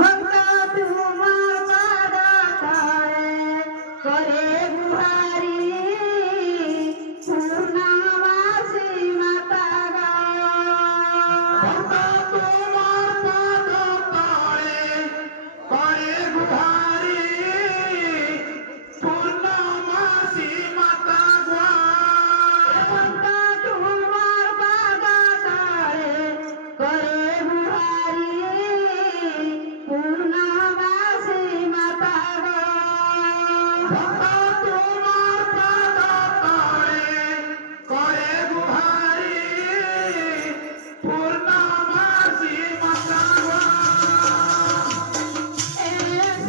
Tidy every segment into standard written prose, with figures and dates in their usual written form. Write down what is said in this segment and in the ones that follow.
ভক্ত তোমার পাদ তলে করে গুহারি পূর্ণমাসী মাতা গো। ভক্ত তোমার পাদ তলে করে গুহারি পূর্ণমাসী মাতা গো। ভক্ত তোমার পাদ তলে করে গুহারি পূর্ণমাসী মাতা গো। ভক্ত তোমার পাদ তলে করে গুহারি পূর্ণমাসী মাতা গো।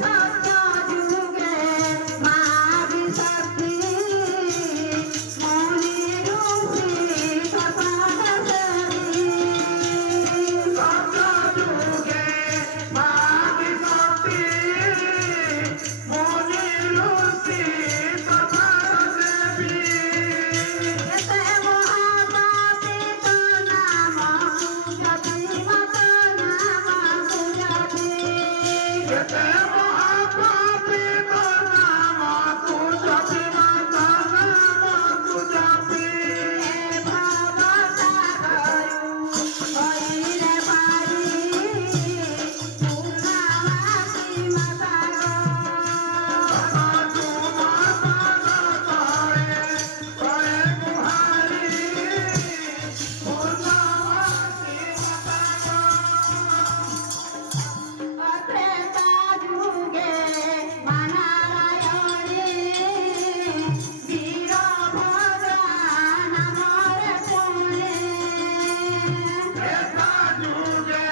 সত্যযুগে মা বিশক্তি মুনি ঋষি তথাগত দেবী। যেতে মহাপাপিত নাম তু জপি মাতা নাম তু জপি। তোমার পাদ তলে করে গুহারি পূর্ণমাসী মাতা গো। ত্রেতা যুগে মা নারায়ণী বীরভদ্রা নামরে পুনি। ত্রেতা যুগে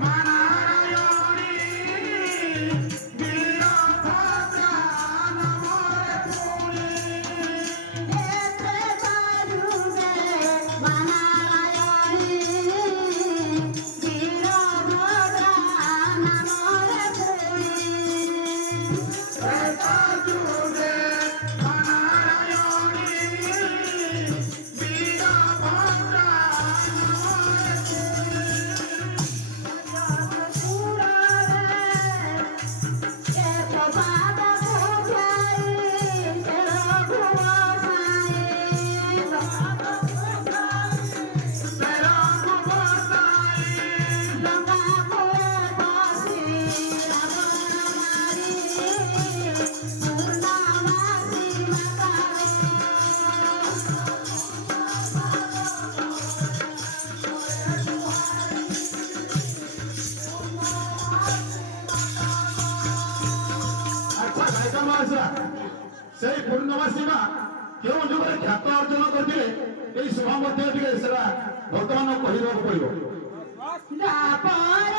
মা নারায়ণী বীরভদ্রা নামরে তেরঙ্গ বসাই। আচ্ছা গায়িকা মহাশয়া, সেই পূর্ଣ୍ଣମାସୀ ମା କେଉଁ ଯୁଗରେ ଖ୍ୟାତ ଅର୍ଜନ କରିଥିଲେ ଏଇ ଶୁଭ ମଧ୍ୟ ଟିକେ ସେଟା ବର୍ତ୍ତମାନ କହିବାକୁ ପଡିବ। ଦ୍ୱାପର